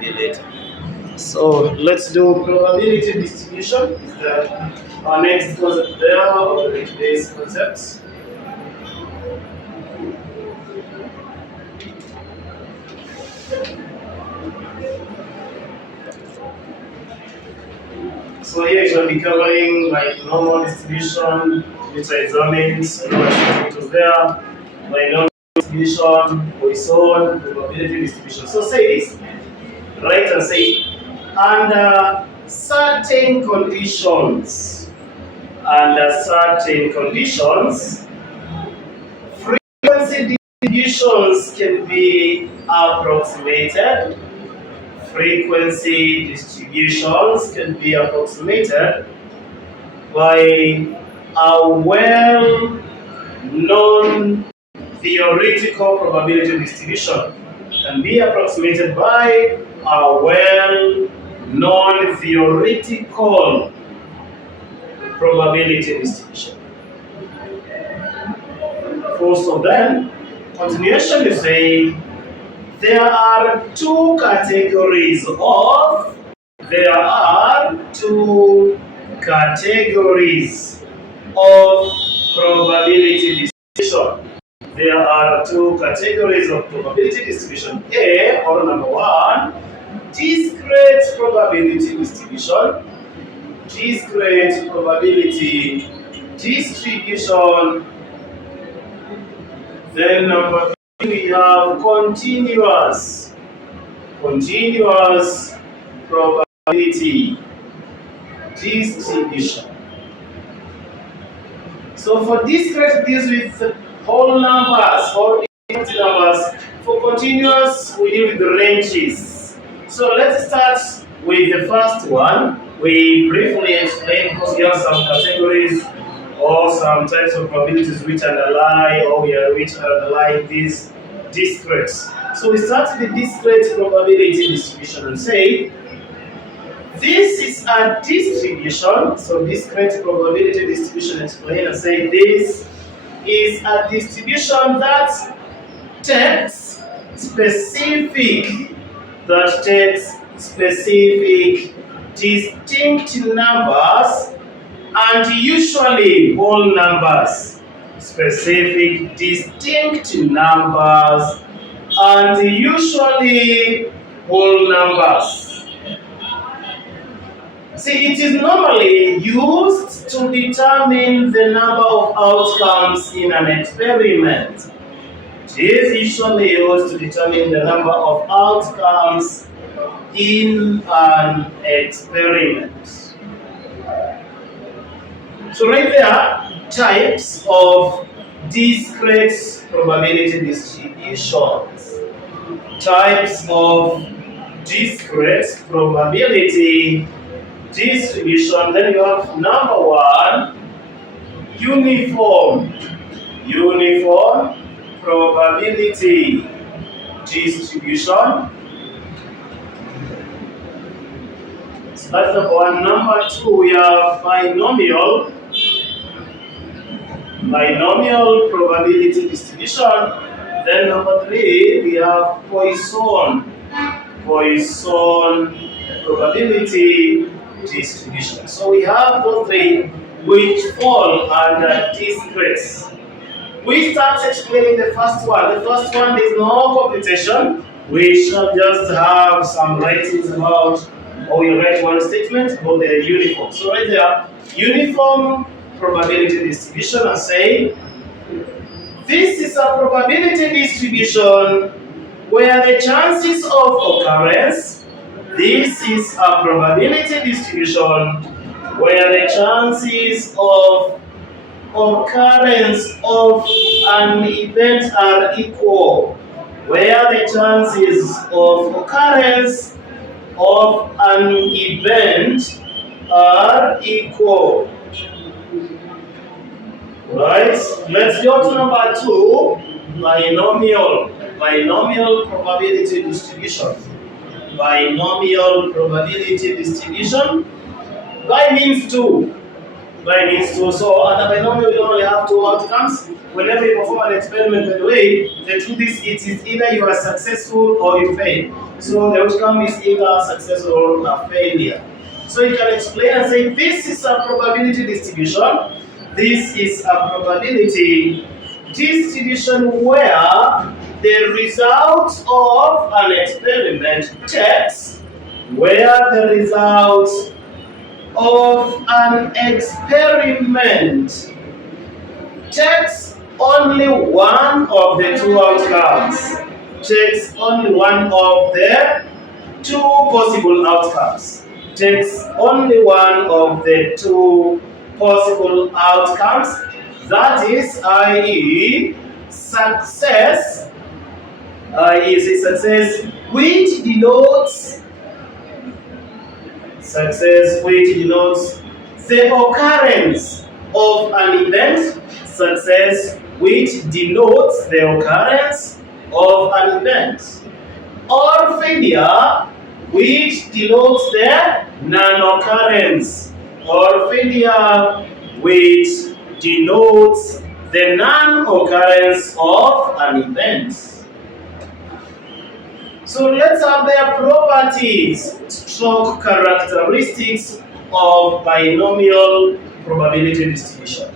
later. So let's do probability distribution. Is that our next concept there or today's concepts? So here it will be covering like normal distribution, which I examined, it was there, binomial distribution, Poisson, probability distribution. So say this, write and say, under certain conditions, frequency distributions can be approximated. Frequency distributions can be approximated by a well-known theoretical probability distribution. Can be approximated by a well-known theoretical probability distribution. First of them, continuation is saying there are two categories of probability distribution. There are two categories of probability distribution. A, or number one, discrete probability distribution. Discrete probability distribution. Then number two, we have continuous probability distribution. So for discrete, deals with whole numbers or empty numbers. For continuous, we deal with the ranges. So let's start with the first one. We briefly explain because we have some categories or some types of probabilities which underlie these discrete. So we start with the discrete probability distribution and say this is a distribution. So discrete probability distribution, explain and say this is a distribution that takes specific distinct numbers and usually whole numbers. Specific distinct numbers and usually whole numbers. See, it is normally used to determine the number of outcomes in an experiment. It is usually used to determine the number of outcomes in an experiment. So right there, types of discrete probability distributions. Types of discrete probability distribution. Then you have number one, uniform probability distribution. So that's number one. Number two, we have binomial probability distribution. Then number three, we have Poisson probability distribution. So we have those three which fall under discrete. We start explaining the first one. The first one is no computation. We shall just have some writings about, or we write one statement about the uniform. So right there, uniform probability distribution, and say this is a probability distribution where the chances of occurrence. This is a probability distribution where the chances of occurrence of an event are equal. Where the chances of occurrence of an event are equal. Right? Let's go to number two, binomial probability distribution. Binomial probability distribution. Bi means two. y means 2. So at a binomial, we only have two outcomes. Whenever you perform an experiment, by the way, the truth is it is either you are successful or you fail. So the outcome is either success or a failure. So you can explain and say this is a probability distribution. This is a probability distribution where the result of an experiment checks where the result of an experiment checks only one of the two outcomes. Checks only one of the two possible outcomes. Checks only one of the two possible outcomes. That is, i.e., success. I.e., success which denotes the occurrence of an event. Success which denotes the occurrence of an event. Or failure which denotes the non-occurrence. Or failure which denotes the non-occurrence of an event. So let's have their properties, stroke characteristics of binomial probability distribution.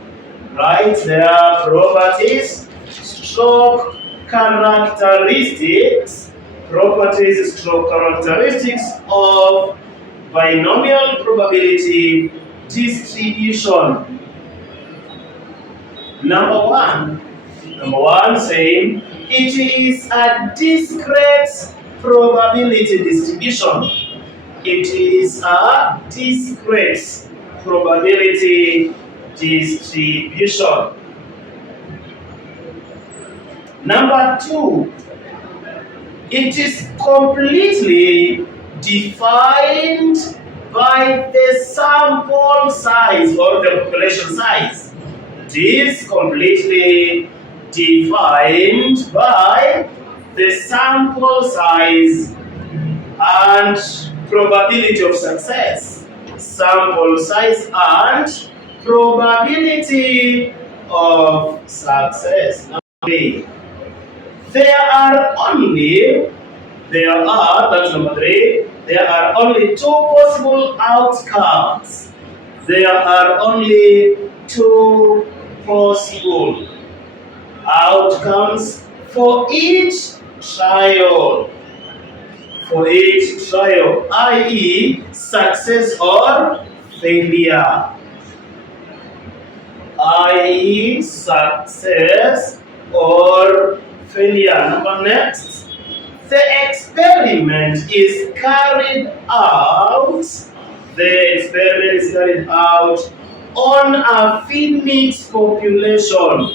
Right, their properties, stroke characteristics, stroke characteristics of binomial probability distribution. Number one saying it is a discrete probability distribution. It is a discrete probability distribution. Number two, it is completely defined by the sample size or the population size. It is completely defined by the sample size and probability of success. Sample size and probability of success. Number three. That's number three. There are only two possible outcomes. There are only two possible outcomes for each trial. I.e., success or failure. I.e., success or failure. Number next, the experiment is carried out. The experiment is carried out on a finite population.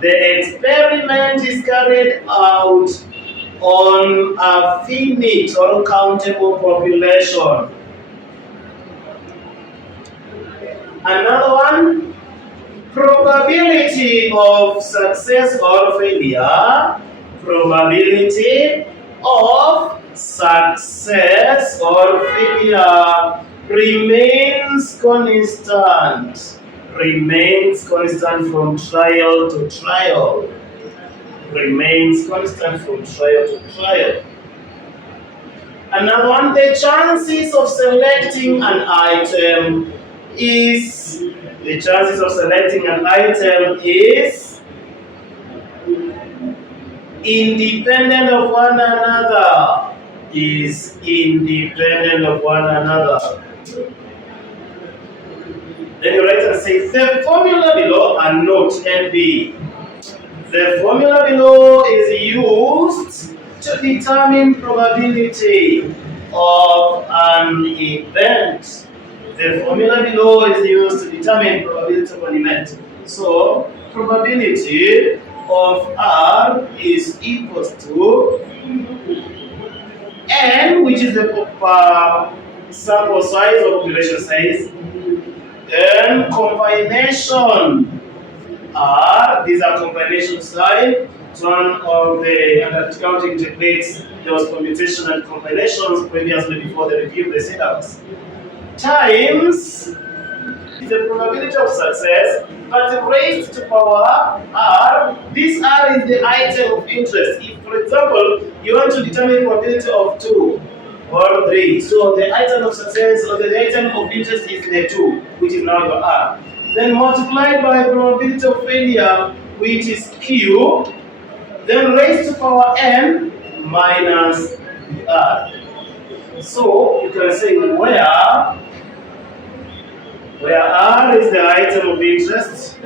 The experiment is carried out on a finite or countable population. Another one, probability of success or failure. Probability of success or failure remains constant. Remains constant from trial to trial. Remains constant from trial to trial. Another one, the chances of selecting an item is independent of one another. Is independent of one another. Then you write and say the formula below and note NB. The formula below is used to determine probability of an event. The formula below is used to determine probability of an event. So probability of R is equals to N, which is the sample size or population size, and combination R, these are combination size. It's one of the counting techniques. There was computation and combinations previously before the review of the syllabus. Times the probability of success, but raised to power r. This r is the item of interest. If, for example, you want to determine probability of 2 or 3, so the item of success or the item of interest is the 2, which is now your r. Then multiplied by probability of failure, which is q, then raised to power n minus the r. So you can say where r is the item of interest,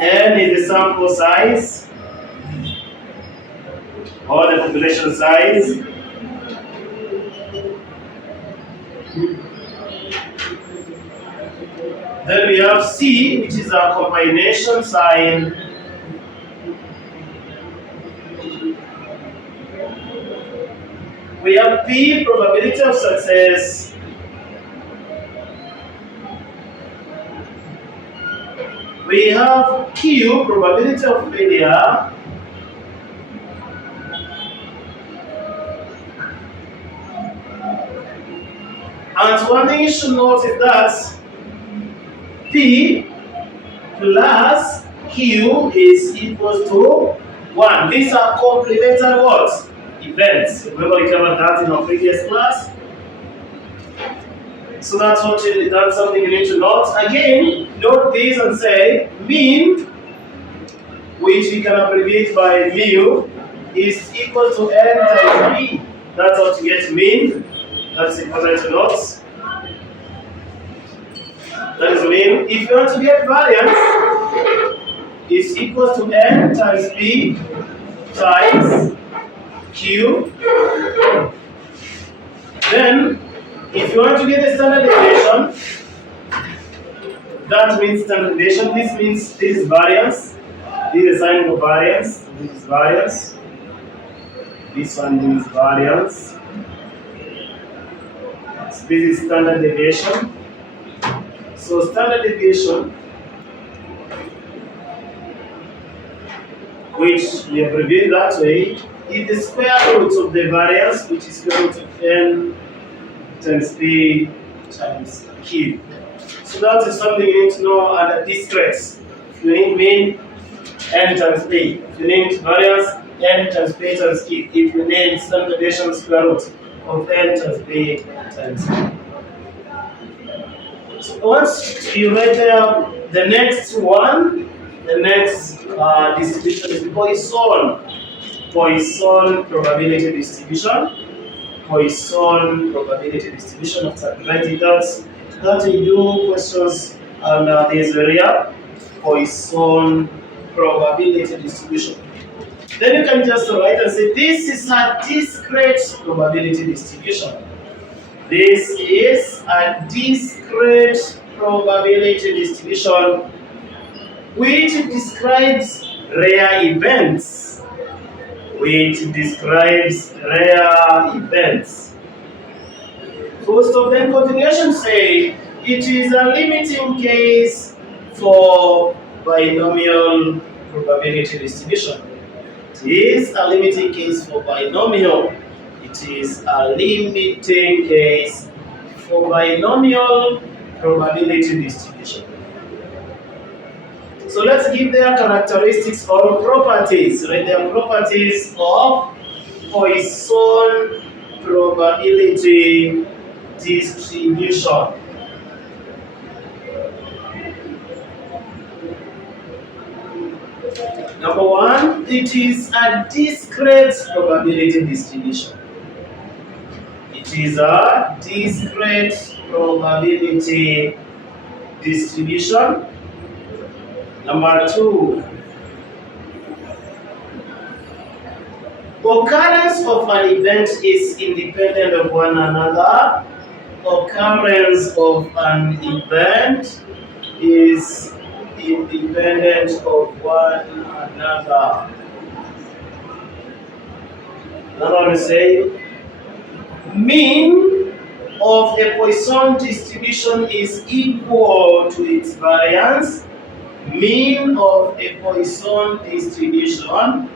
n is the sample size or the population size, then we have c, which is a combination sign, we have p, probability of success, we have q, probability of failure, and one thing you should note is that p plus q is equal to 1. These are complementary what? Events. Remember we covered that in our previous class. So that's something you need to note. Again, note this and say mean, which we can abbreviate by mu, is equal to n times b. That's how to get mean. That's important to note. That is mean. If you want to get variance, it's equal to n times b times q. Then, if you want to get the standard deviation, that means standard deviation. This means this is variance. This is a sign for variance. This is variance. This one is variance. So this is standard deviation. So standard deviation, which we abbreviate that way, is the square root of the variance, which is square root of n times p times q. So that is something you need to know under discrete. If you need mean, n times p. If you need variance, n times p times q. If you need standard deviation, square root of n times p times q. So once you write there, the next one, the next distribution is Poisson probability distribution. Poisson probability distribution. After writing that we do questions under this area, Poisson probability distribution. Then you can just write and say this is a discrete probability distribution. This is a discrete probability distribution which describes rare events. First of them, continuation say it is a limiting case for binomial probability distribution. It is a limiting case for binomial. It is a limiting case for binomial probability distribution. So let's give their characteristics or properties, right? Their properties of Poisson probability distribution. Number one, it is a discrete probability distribution. It is a discrete probability distribution. Number two, occurrence of an event is independent of one another. Occurrence of an event is independent of one another. Another one is saying, mean of a Poisson distribution is equal to its variance. Mean of a Poisson distribution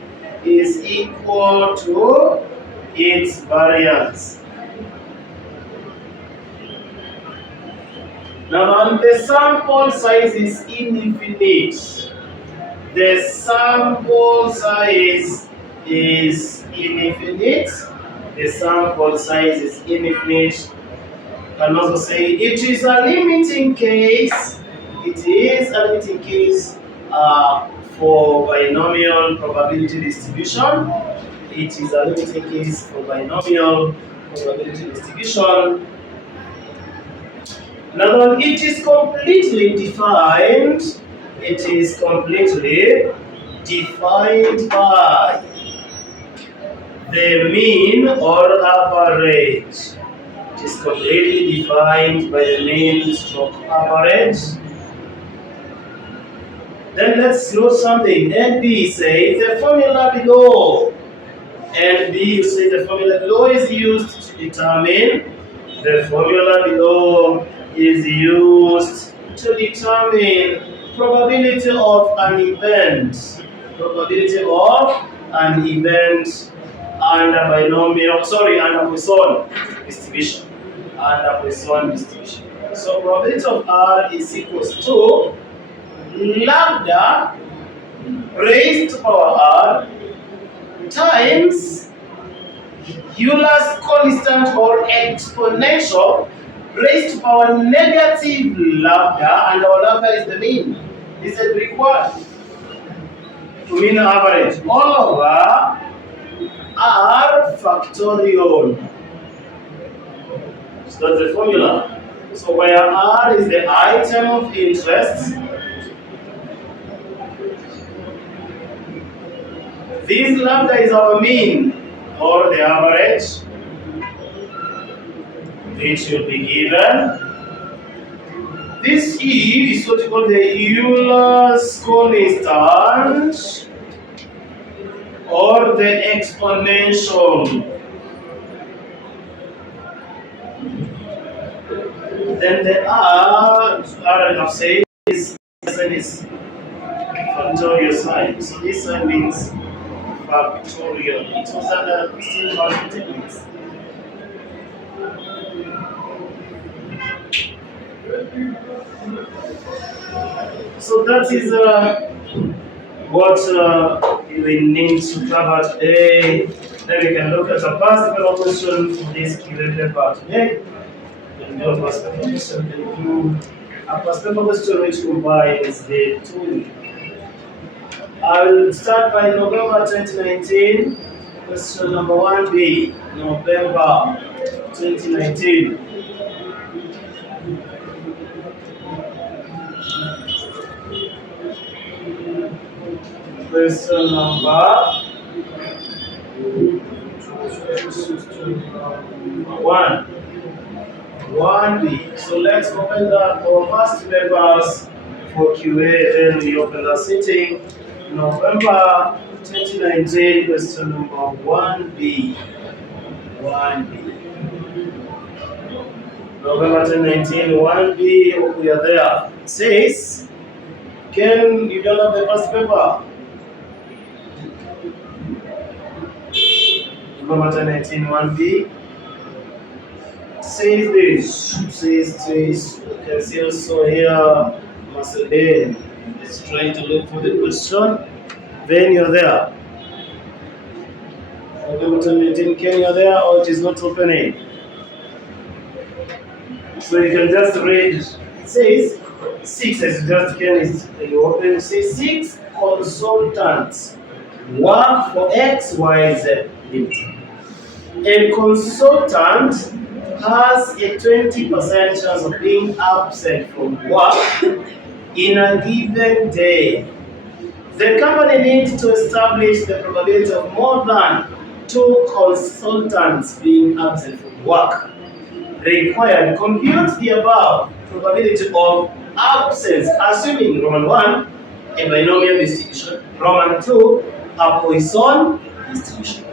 is equal to its variance. Now, the sample size is infinite. The sample size is infinite. The sample size is infinite. Can also say it is a limiting case. It is a limiting case for binomial probability distribution. It is a limiting case for binomial probability distribution. Now, it is completely defined. It is completely defined by the mean or average. It is completely defined by the mean stroke average. Then let's note something. NB says the formula below. NB says the formula below is used to determine. The formula below is used to determine probability of an event. Probability of an event under binomial, under Poisson distribution. Under Poisson distribution. So probability of R is equals to lambda raised to power R times Euler's constant or exponential raised to power negative lambda, and our lambda is the mean. This is the Greek word to mean average. All over R factorial. So that's the formula. So where R is the item of interest, this lambda is our mean or the average, which will be given. This E is what we call the Euler's constant or the exponential. Then the R of say is factorial sign. So this sign means factorial. It was under still about techniques. So that is what we need to cover today. Then we can look at a past paper question for this given paper today. And the past paper question can do a past paper question which combines the two. I will start by November 2019. Question number 1B, November 2019. Question number 1B. So let's open our past papers for QA, then we open the sitting. November 2019, question number 1B. 1B. November 2019, 1B, hope we are there. It says, Ken, you don't have the past paper? November 2019, 1B. Says this, you can see also here, Marceline is trying to look for the question. Then you're there. November 2019, Ken, you're there, or it is not opening? So you can just read. It says 6, as you just can is you open. It says 6 consultants work for X, Y, Z limited. A consultant has a 20% chance of being absent from work in a given day. The company needs to establish the probability of more than 2 consultants being absent from work. Required, compute the above probability of absence, assuming Roman 1, a binomial distribution, Roman 2, a Poisson distribution.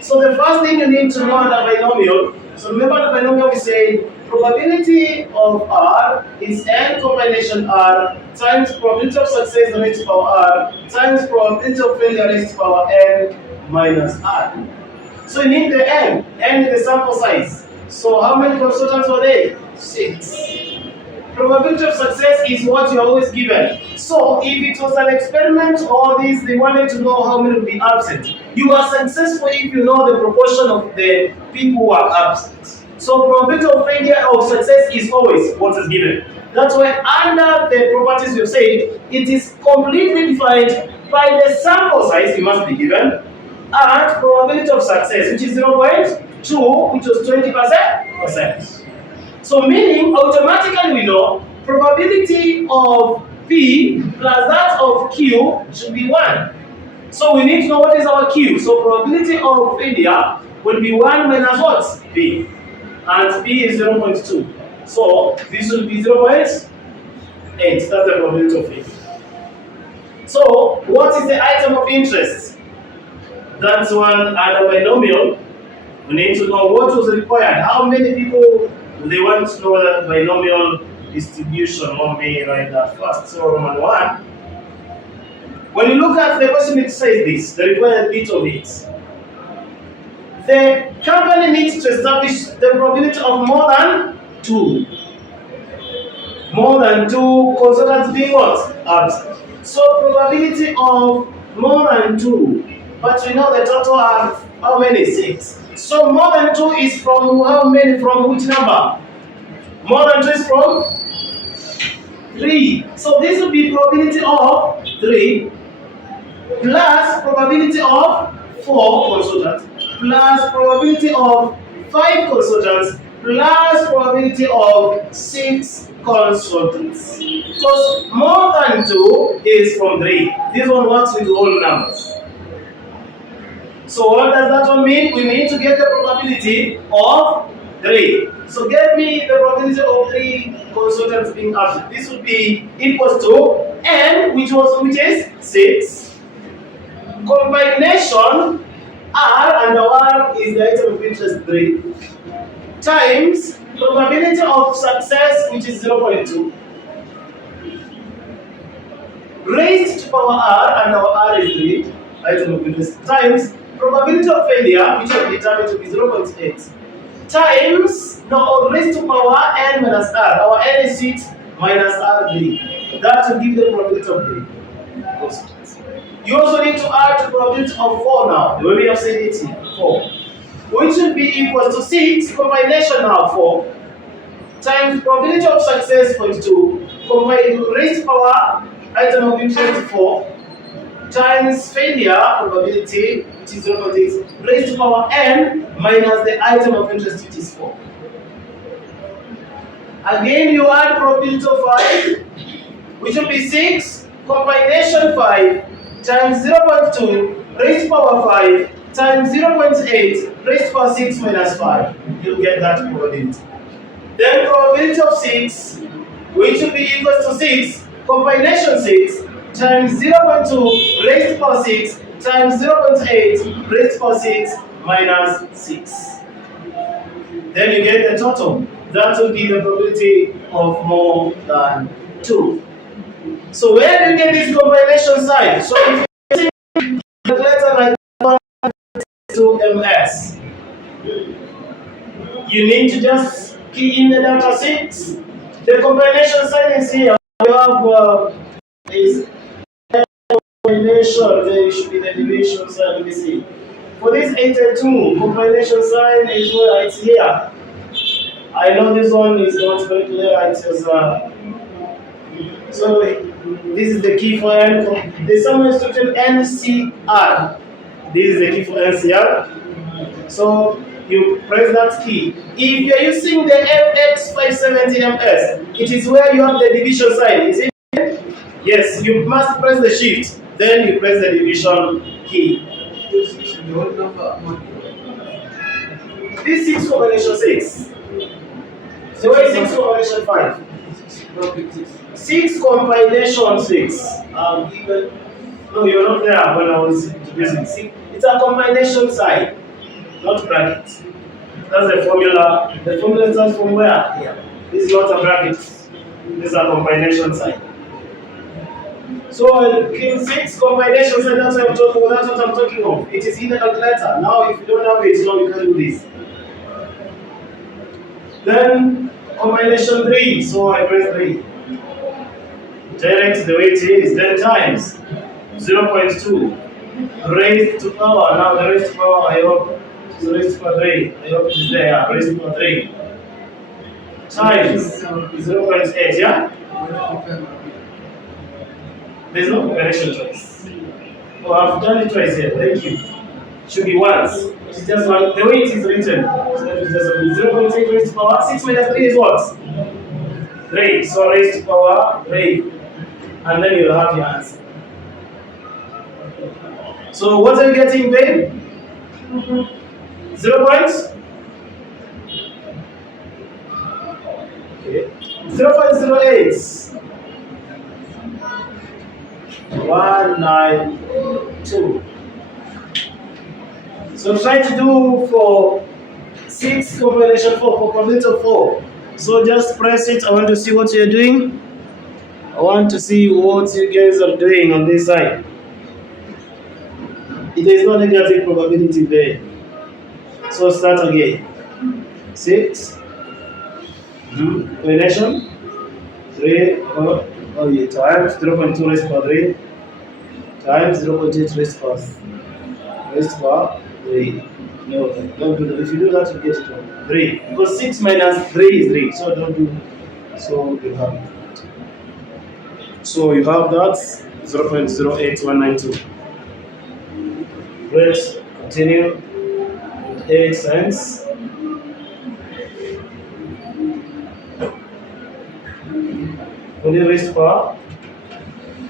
So the first thing you need to know under binomial, so remember the binomial we say probability of R is n combination R times probability of success raised to power R times probability of failure raised to power n minus R. So you need the n is the sample size. So how many consultants were there? 6. Probability of success is what you are always given. So if it was an experiment or this, they wanted to know how many will be absent. You are successful if you know the proportion of the people who are absent. So probability of failure of success is always what is given. That's why under the properties we have said, it is completely defined by the sample size you must be given and probability of success, which is 0.2, which was 20%. So meaning automatically we know probability of P plus that of Q should be 1. So we need to know what is our Q. So probability of failure will be 1 minus what? P. And P is 0.2. So this will be 0.8. That's the probability of failure. So what is the item of interest? That's one under binomial. We need to know what was required. How many people they want to know that binomial distribution. Let me write that first. So Roman 1. When you look at the question, it says this, the required bit of it. The company needs to establish the probability of more than 2. More than 2 consultants being what? Absent. So probability of more than 2. But we know the total are how many? 6. So more than 2 is from how many? From which number? More than 2 is from 3. So this will be probability of 3 plus probability of 4 consultants plus probability of 5 consultants plus probability of 6 consultants. Because more than 2 is from 3. This one works with whole numbers. So what does that one mean? We need to get the probability of 3. So get me the probability of 3 consultants being absent. This would be equals to n, which is 6. Combination R, and R is the item of interest 3, times probability of success, which is 0.2, raised to power R, and our R is 3, item of interest, times probability of failure, which will be determined to be 0.8, times, raised to power n minus R. Our n is 6 minus R 3. That will give the probability of 3. You also need to add the probability of 4 now, the way we have said it here, 4. Which will be equal to 6, combination now 4, times probability of success 0.2, combine raised power, item of interest 4, times failure probability, which is 0.8, raised to power n minus the item of interest, which is 4. Again, you add probability of 5, which will be 6, combination 5, times 0.2 raised to power 5 times 0.8 raised to power 6 minus 5. You'll get that probability. Then probability of 6, which will be equal to 6, combination 6 times 0.2 raised to power 6 times 0.8 raised to power 6 minus 6. Then you get the total. That will be the probability of more than 2. So where do you get this combination sign? So if you see the letter like 1 to MS, you need to just key in the data 6. The combination sign is here. You have is combination. There should be the deviation sign. Let me see. For this 82, combination sign is where it's here. I know this one is not very clear. It is so this is the key for N. There's some instruction NCR. This is the key for NCR. So you press that key. If you are using the FX570MS, it is where you have the division sign. Is it? Yes, you must press the shift. Then you press the division key. This 6 combination 6. So where is 6 combination 5? 6 combination 6. No, you're not there when I was introducing. See, it's a combination sign, not bracket. That's the formula. The formula starts from where? Here. This is not a bracket. This is a combination sign. So in 6 combination sign, that's what I'm talking of. It is in the calculator. Now, if you don't have it, no, you can't do this. Then Combination 3, so I press 3. Direct the way it is, then times 0.2 raised to power. Now the raised to power, I hope is raised to power 3. I hope it is there, raised to power 3. Times 0.8, yeah? There's no combination twice. Oh, I've done it twice here, thank you. Should be once. It's just one, the way it is written. So that is just 0.8 raised to power 6 minus 3 is what? 3. So raised to power 3. And then you'll have your answer. So what are you getting, babe? 0 points? Okay. 0.08. 192. So try to do for 6 combination 4 for probability of 4. So just press it. I want to see what you're doing. I want to see what you guys are doing on this side. It is no negative probability there. So start again. 6. Combination. 3. Oh yeah, times 0.2 raised to power 3 times 0.8 raised to power 3. No, don't do that. If you do that, you get it wrong. 3. Because 6 minus 3 is 3. So don't do. So you have it. So you have that 0.08192. Great. Continue. 8 times. When you raise power,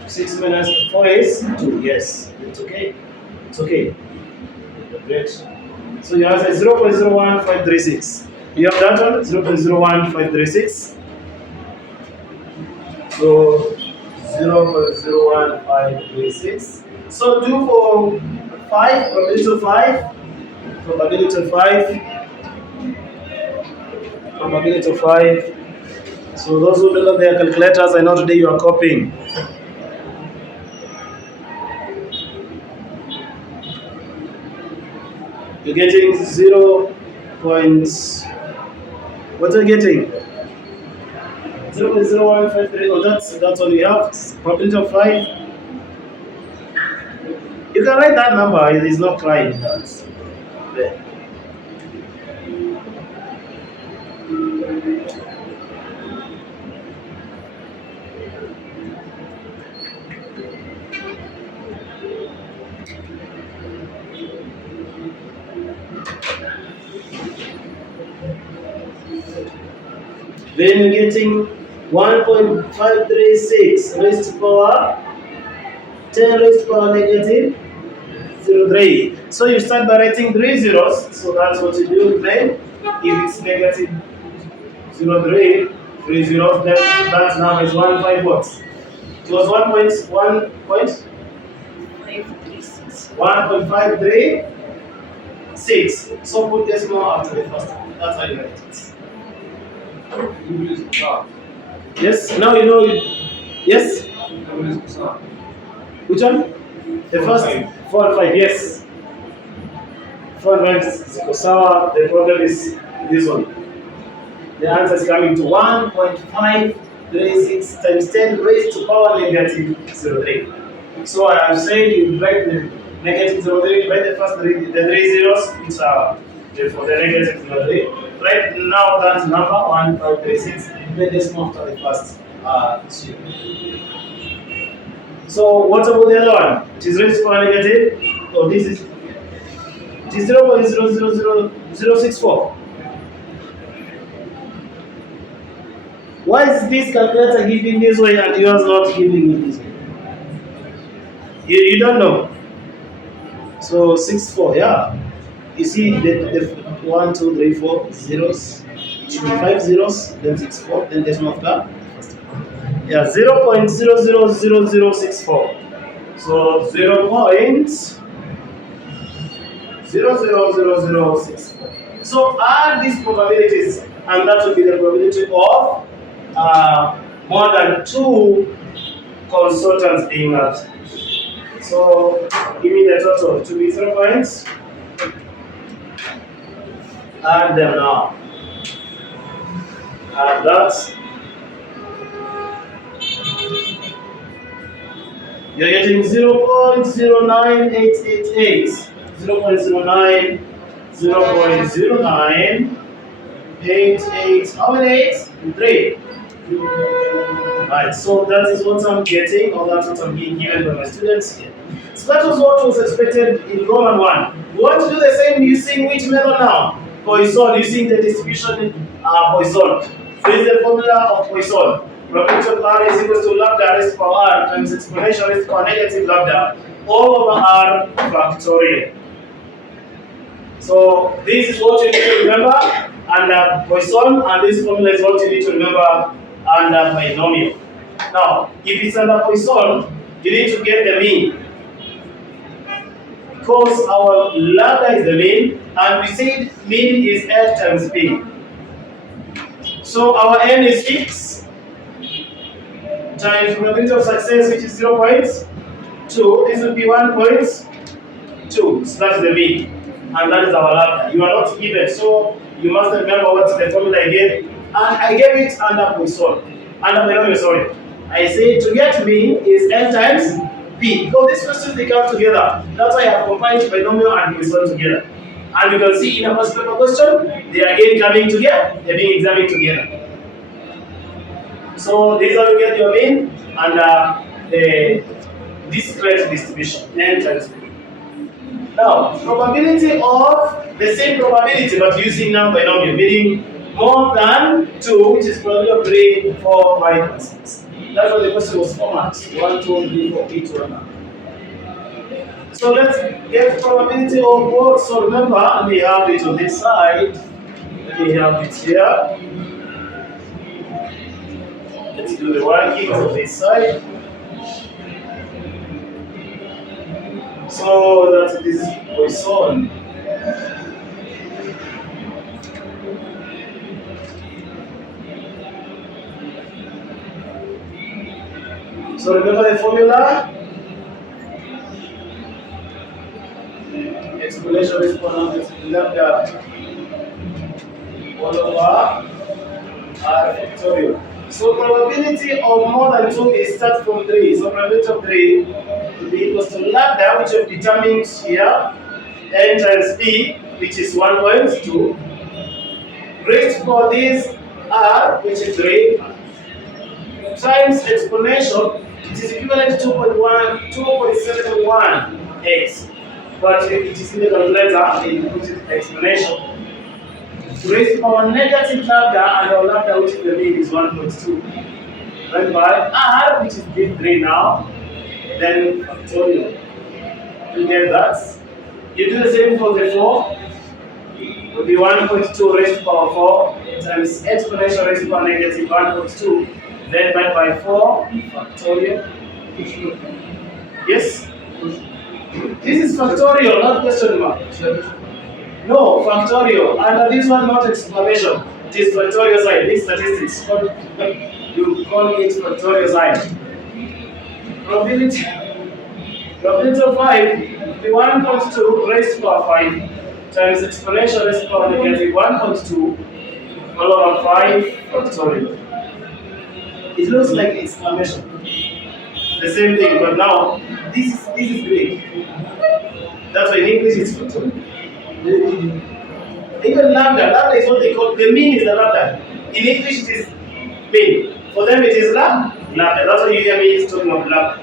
6 minus 4 is 2. Yes, it's okay. It's okay. Great. So you have 0.01536. You have that one? 0.01536. So 0.01536. So do for 5, probability of 5. Probability of 5. Probability of 5. So those who don't have their calculators, I know today you are copying. You're getting 0. What are you getting? 0.0153. Oh, that's all you have. Probability of 5. You can write that number. It is not crying. That's there. Then you're getting 1.536 raised to power 10 raised to power negative 0.3. So you start by writing 3 zeros. So that's what you do. Then if it's negative 0.3, 3 zeros, then that number is 1.5 what? It was 1.536. So put decimal after the first one. That's how you write it. Yes, now you know it. Yes? Which one? The first 4 and 5, yes. 4 and 5 is Kosawa. The problem is this one. The answer is coming to 1.536 times 10 raised to power negative 0.3. So I have said you write the negative 0.3, write the first 3 zeros, which are for the negative 0.3. Right now that number 1.536, then decimal after the first 0. So what about the other one? It is raised to power negative. Oh, this is it is 0.000064. Why is this calculator giving this way and yours not giving it this way? You don't know. So 64, yeah. You see the 1, 2, 3, 4 zeros. It should be 5 zeros, then 64, then decimal after. Yeah, 0.000064. So 0.000064. So add these probabilities, and that will be the probability of more than 2 consultants being asked. So give me the total. To be 0 points. Add them now. and that you're getting 0.09888, 0.09, 0.0988. How many 8? 3. Right, so that is what I'm getting, or that's what I'm being given by my students here. So that was what was expected in Roman 1. We want to do the same using which method now? Poisson, using the distribution Poisson. So this is the formula of Poisson. Probability of R is equal to lambda raised to power R times exponential raised to power negative lambda all over R factorial. So this is what you need to remember under Poisson, and this formula is what you need to remember under binomial. Now, if it's under Poisson, you need to get the mean. Because our lambda is the mean, and we said mean is F times P. So our n is x times probability of success, which is 0.2. This will be 1.2. So that's the mean, and that is our lambda. You are not given, so you must remember what's the formula I gave. And I gave it under Poisson, under binomial, sorry. I say to get mean is n times p. Because these questions they come together. That's why I have combined binomial and Poisson together. And you can see in a first paper question, they are again coming together, they're being examined together. So this is how you get your mean under the discrete distribution, n times p. Now, probability of the same probability but using non-binomial, meaning more than 2, which is probability of 3, 4, 5, and 6. That's what the question was formatted. 1, 2, 3, 4, each one. So let's get probability of both. So remember, let me have it on this side. Let me have it here. Let's do the working on this side. So that is Poisson. So remember the formula? Exponential exponent lambda all over R factorial. So probability of more than 2 is start from 3. So probability of 3 will be equals to lambda, which we have determined here, n times p, which is 1.2, raised for this r, which is 3, times exponential, which is equivalent to 2.71x. But it is in the calculator, it puts it exponential. Raised to power negative lambda, and our lambda, which is the mean, is 1.2. Then by r, which is big 3 now, then factorial. You get that? You do the same for the 4. It will be 1.2 raised to power 4 times exponential raised to power negative 1.2. Then by 4 factorial. Yes? This is factorial, not question mark. No, factorial. And this one not exclamation. It is factorial sign. This statistics. You call it factorial sign. Probability of 5 will be 1.2 raised to power 5 times exponential raised to power negative 1.2 all over 5 factorial. It looks like exclamation. The same thing, but now this is big. That's why in English it's factorial. Even lambda is what they call the mean is the lambda. In English it is mean. For them it is lambda. That's why you hear me talking of lambda.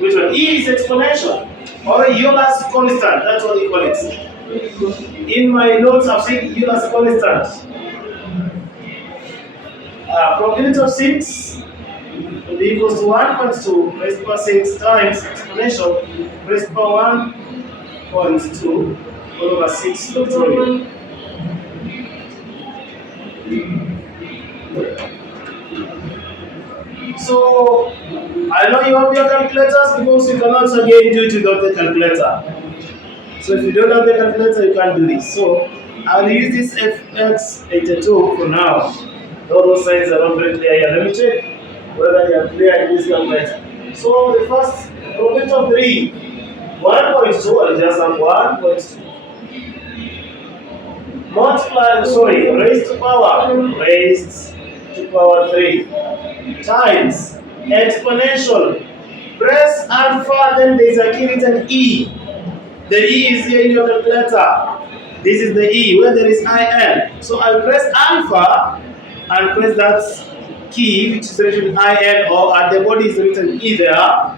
Which one? E is exponential or Euler's constant. That's what they call it. In my notes I've said Euler's constant. Probability of 6 will be equals to 1.2 raised to power 6 times exponential raised to power 1.2 all over 6 factorial. So I know you have your calculators because you cannot again do it without the calculator. So if you don't have the calculator, you can't do this. So I'll use this FX82 for now. All those signs are not very clear here. Let me check whether they are clear in this calculator. So the first probability of 3, 1.2, I'll just have 1.2. raised to power 3 times exponential. Press alpha, then there is a key written E. The E is here in your calculator. This is the E where there is IN. So I'll press alpha and press that key which is written IN, or at the body is written E there.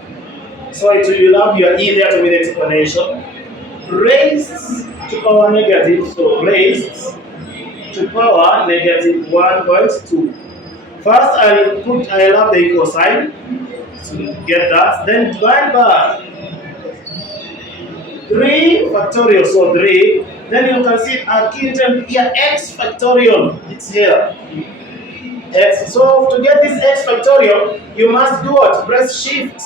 So you'll have your E there to be the exponential. Raised to power negative, so raised to power negative 1.2. First I'll have the equal sign to get that. Then divide by 3 factorial, so 3. Then you can see a key term here, x factorial. It's here. X. So to get this x factorial, you must do what? Press shift.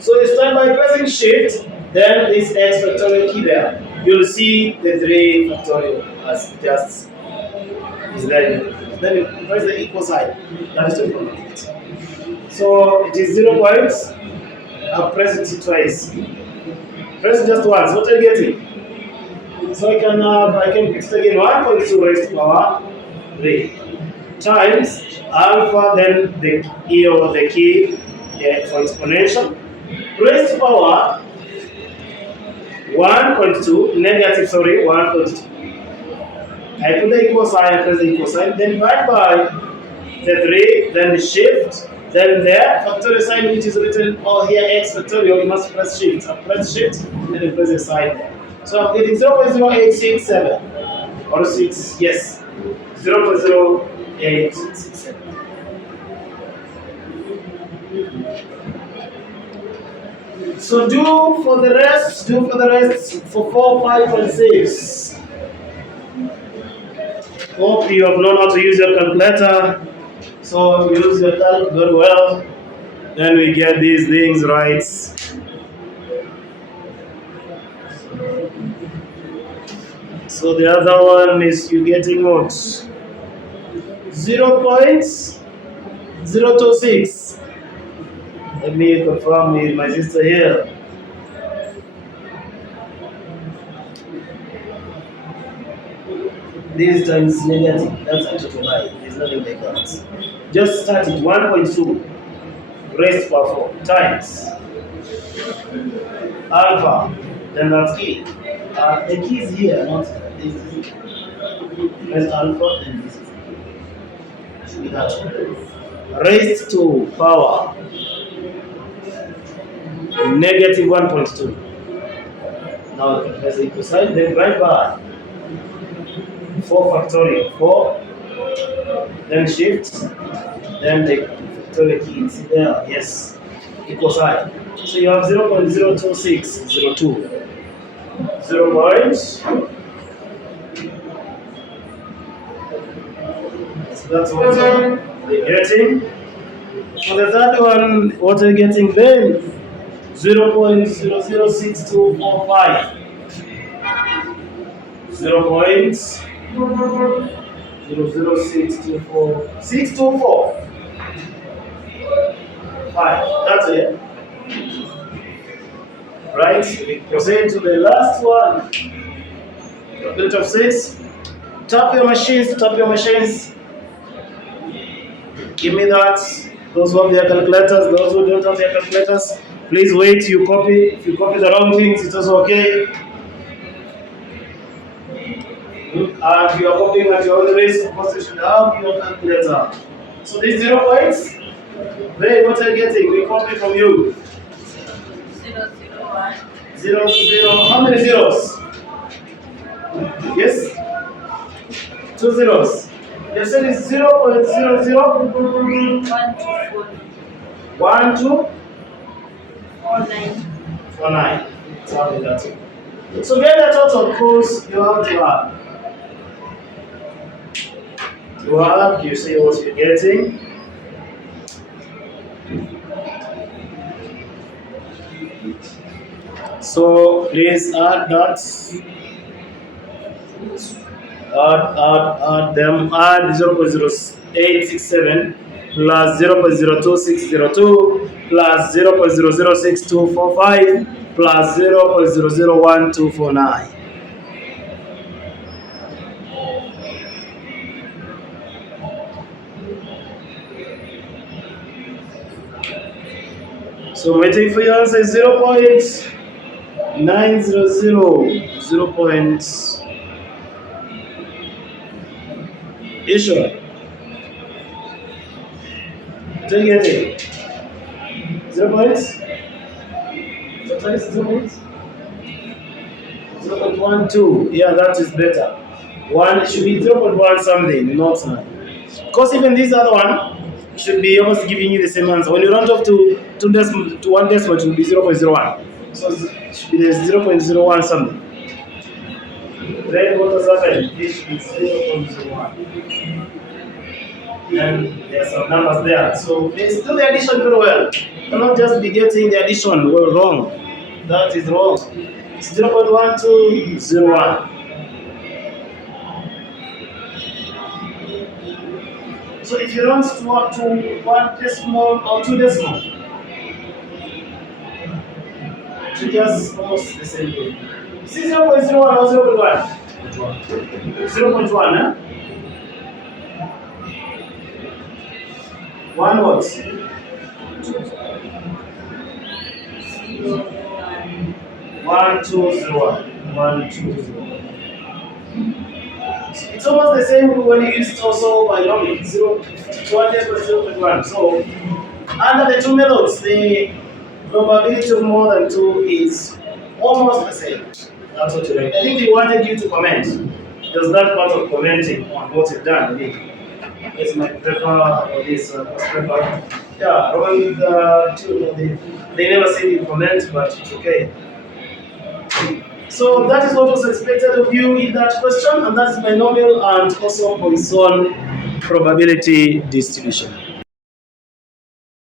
So you start by pressing shift, then this x factorial key there. You'll see the 3 factorial as just is there. Then you press the equal sign. That is to it. So it is 0 points. I'll press it twice. Press it just once. What are you getting? So I can fix it again. 1.2 raised to power 3 times alpha, then the E over the key for exponential raised to power 1.2 negative 1.2. I put the equal sign, press the equal sign, then divide by the 3, then the shift, then there factorial sign which is written here x factorial. You must press shift. I press shift, then you press the sign there. So I'm getting 0.0867 or 6, yes, 0.0867. So do for the rest for 4, 5, and 6. Hope you have known how to use your calculator. So use your calc very well. Then we get these things right. So the other one is you getting what? 0.026. Let me confirm with my sister here. This times negative, that's a total lie. There's nothing like that. Just start it 1.2 raised to power 4 times alpha, then that's key. The key is here, not this. Press alpha, then this is should be that one. Raised to power negative 1.2. Now press the equal sign, then divide by 4 factorial 4, then shift, then the factorial key is there, yes, equal sign. So you have 0.02602. 0. So that's what you're getting. For the third one, what are you getting then? 0.006245. 0.00624624. 5. That's it. Right? We proceed to the last one. Probability of 6. Tap your machines. Give me that. Those who have their calculators, those who don't have their calculators, please wait. You copy. If you copy the wrong things, it's also okay. And you are copying at your own risk, of course you should have your calculator. So these 0 points, then what are you getting? We copy from you. 0, 0. How many zeros? Yes? 2 zeros. You said it's 0.00. 1, 2, 49. Tell me that. So get the total course you have to add. You see what you're getting. So please add that. Add them. Add 0.0867 plus 0.02602 plus 0.006245 plus 0.001249. So I'm waiting for your answer. 0.900. 0. You sure? Don't get it. 0 points? Sometimes 0 points? 0.12. Yeah, that is better. One should be 0.1 something, not 9. Because even this other one should be almost giving you the same answer. When you round off to one decimal, it will be 0.01. So it should be 0.01 something. Then what has happened? This should be 0.01. And there are some numbers there. So please do the addition very well. Do not just be getting the addition wrong. That is wrong. It's 0.1201. So if you round to one decimal or two decimal, to just almost the same way. See 0.01 or 0.1? 0.1, eh? 1 what? 1201. 1201. It's almost the same when you use also binomial 0 to 1.0.1. So under the two methods, the probability of more than 2 is almost the same. That's what you like. I think they wanted you to comment. There's that part of commenting on what you've done. It's my paper or this paper. Yeah, around 2. They never say you comment, but it's okay. So that is what was expected of you in that question, and that's binomial and also Poisson probability distribution.